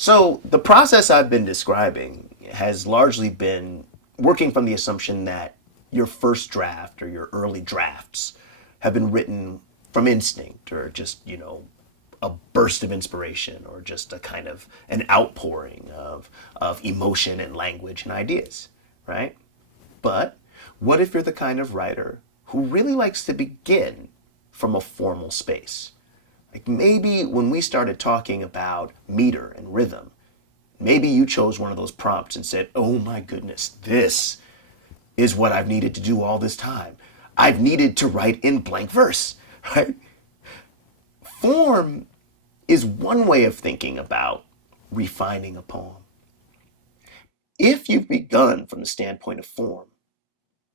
So the process I've been describing has largely been working from the assumption that your first draft or your early drafts have been written from instinct or just, a burst of inspiration or just a kind of an outpouring of emotion and language and ideas, right? But what if you're the kind of writer who really likes to begin from a formal space? Like maybe when we started talking about meter and rhythm, maybe you chose one of those prompts and said, oh my goodness, this is what I've needed to do all this time. I've needed to write in blank verse, right? Form is one way of thinking about refining a poem. If you've begun from the standpoint of form,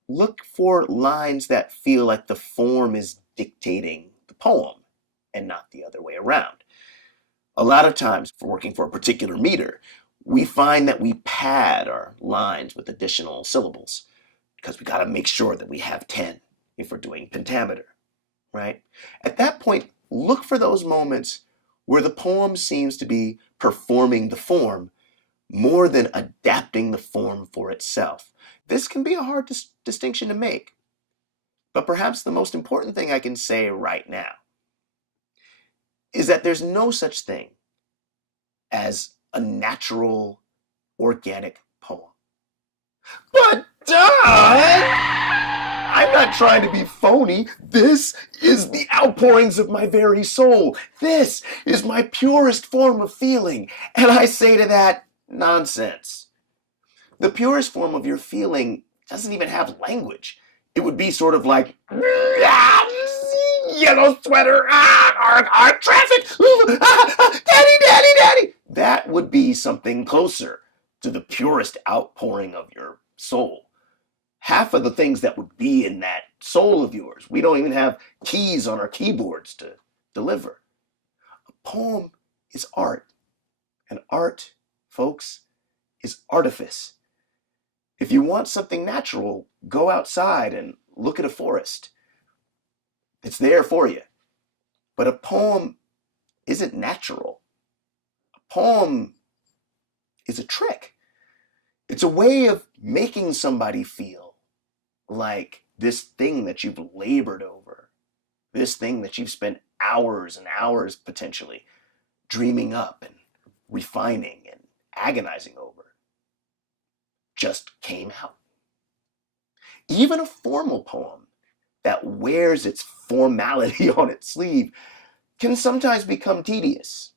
look for lines that feel like the form is dictating the poem and not the other way around. A lot of times, for working for a particular meter, we find that we pad our lines with additional syllables because we got to make sure that we have 10 if we're doing pentameter, right? At that point, look for those moments where the poem seems to be performing the form more than adapting the form for itself. This can be a hard distinction to make, but perhaps the most important thing I can say right now is that there's no such thing as a natural, organic poem. But Dad, I'm not trying to be phony. This is the outpourings of my very soul. This is my purest form of feeling. And I say to that, nonsense. The purest form of your feeling doesn't even have language. It would be sort of like, yellow sweater, traffic, daddy. That would be something closer to the purest outpouring of your soul. Half of the things that would be in that soul of yours, we don't even have keys on our keyboards to deliver. A poem is art, and art, folks, is artifice. If you want something natural, go outside and look at a forest. It's there for you. But a poem isn't natural. A poem is a trick. It's a way of making somebody feel like this thing that you've labored over, this thing that you've spent hours and hours potentially dreaming up and refining and agonizing over, just came out. Even a formal poem that wears its formality on its sleeve can sometimes become tedious.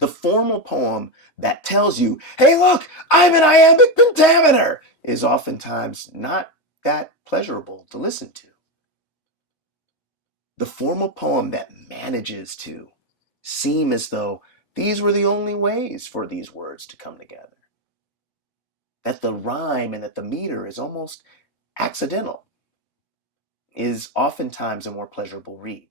The formal poem that tells you, hey, look, I'm an iambic pentameter, is oftentimes not that pleasurable to listen to. The formal poem that manages to seem as though these were the only ways for these words to come together, that the rhyme and that the meter is almost accidental, is oftentimes a more pleasurable read.